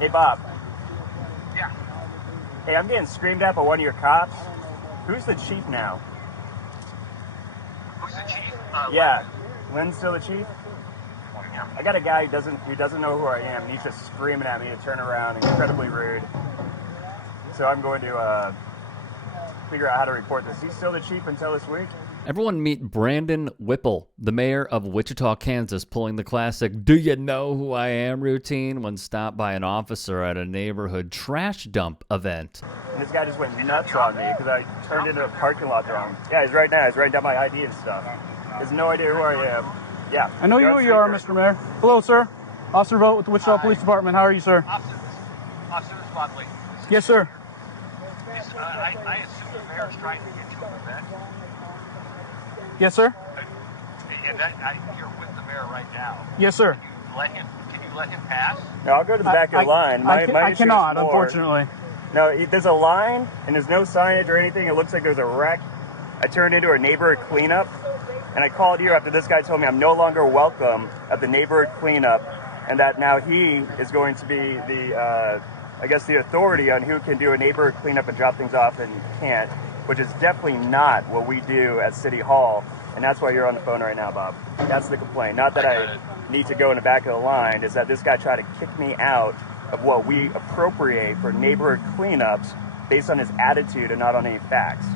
Hey, Bob. Yeah. Hey, I'm getting screamed at by one of your cops. Who's the chief now? Who's the chief? Yeah. Lynn's still the chief? Yeah. I got a guy who doesn't know who I am, and he's just screaming at me to turn around, incredibly rude. So I'm going to figure out how to report this. He's still the chief until this week? Everyone meet Brandon Whipple, the mayor of Wichita, Kansas, pulling the classic "Do you know who I am" routine when stopped by an officer at a neighborhood trash dump event. And this guy just went nuts on me because I turned into a parking lot wrong. Yeah, he's right now. He's writing down my ID and stuff. He has no idea who I am. Yeah. I know who you are, Mr. Mayor. Hello, sir. Officer Vogt with the Wichita Police Department. How are you, sir? Officer Spotley. Yes, sir. I assume the mayor's trying to get you an event. Yes, sir. And you're with the mayor right now. Yes, sir. Can you let him pass? No, I'll go to the back of the line. My I issue cannot, is more, unfortunately. No, there's a line, and there's no signage or anything. It looks like there's a wreck. I turned into a neighborhood cleanup, and I called you after this guy told me I'm no longer welcome at the neighborhood cleanup, and that now he is going to be the, the authority on who can do a neighborhood cleanup and drop things off and can't, which is definitely not what we do at City Hall, and that's why you're on the phone right now, Bob. That's the complaint. Not that I need to go in the back of the line, is that this guy tried to kick me out of what we appropriate for neighborhood cleanups based on his attitude and not on any facts.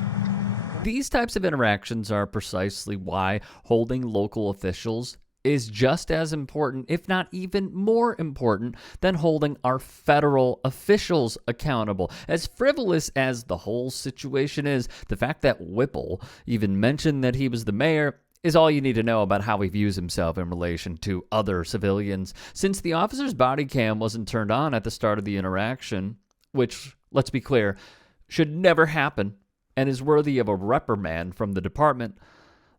These types of interactions are precisely why holding local officials is just as important, if not even more important, than holding our federal officials accountable. As frivolous as the whole situation is, the fact that Whipple even mentioned that he was the mayor is all you need to know about how he views himself in relation to other civilians. Since the officer's body cam wasn't turned on at the start of the interaction, which, let's be clear, should never happen and is worthy of a reprimand from the department,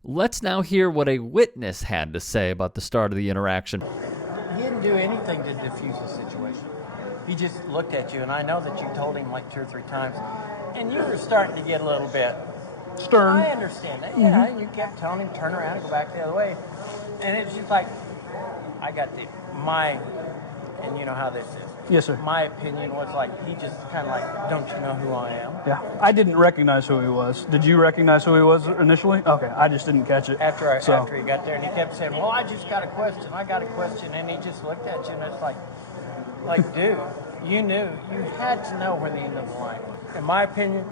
let's now hear what a witness had to say about the start of the interaction. He didn't do anything to diffuse the situation. He just looked at you, and I know that you told him like 2 or 3 times, and you were starting to get a little bit stern. I understand that, yeah. And you kept telling him turn around and go back the other way, and it's just like I got and you know how this is. Yes, sir. My opinion was like he just kind of like, don't you know who I am? Yeah, I didn't recognize who he was. Did you recognize who he was initially? Okay, I just didn't catch it. After he got there, and he kept saying, well, I just got a question, and he just looked at you, and it's like, dude, you knew, you had to know where the end of the line was. In my opinion,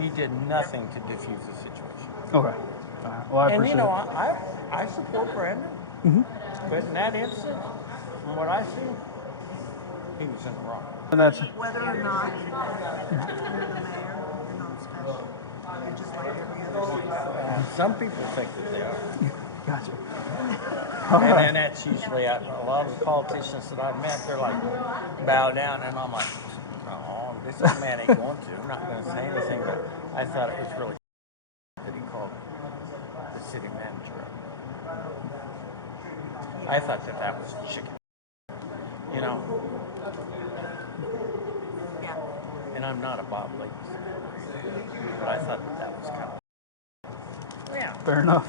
he did nothing to diffuse the situation. Okay. All right. Well, I appreciate it. I support Brandon, but in that instance, from what I see, he was in the wrong. And that's whether or not you're the mayor, you're not special. You're just like every other citizen. Some people think that they are. gotcha. And then that's usually a lot of the politicians that I've met, they're like, bow down, and I'm like, no, this man ain't going to. I'm not going to say anything, but I thought it was really that he called the city manager up. I thought that was chicken. You know? Yeah. And I'm not a Bob Lake fan, but I thought that was kind of... Yeah. Fair enough.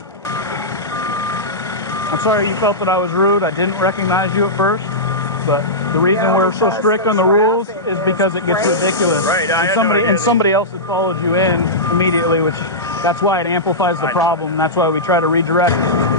I'm sorry you felt that I was rude. I didn't recognize you at first, but the reason we're so strict on the rules is because it gets ridiculous. Right. And somebody else had followed you in immediately, which that's why it amplifies the problem. That's why we try to redirect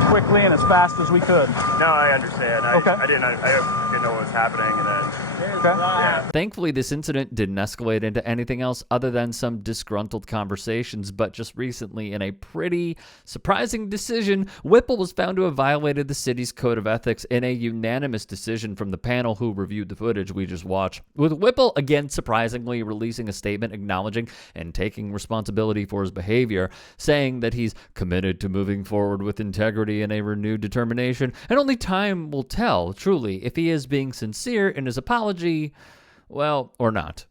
quickly and as fast as we could. No, I understand. Okay. I didn't know what was happening, and then. Okay. Yeah. Thankfully, this incident didn't escalate into anything else other than some disgruntled conversations, but just recently, in a pretty surprising decision, Whipple was found to have violated the city's code of ethics in a unanimous decision from the panel who reviewed the footage we just watched, with Whipple again surprisingly releasing a statement acknowledging and taking responsibility for his behavior, saying that he's committed to moving forward with integrity and a renewed determination, and only time will tell, truly, if he is being sincere in his apology, well, or not.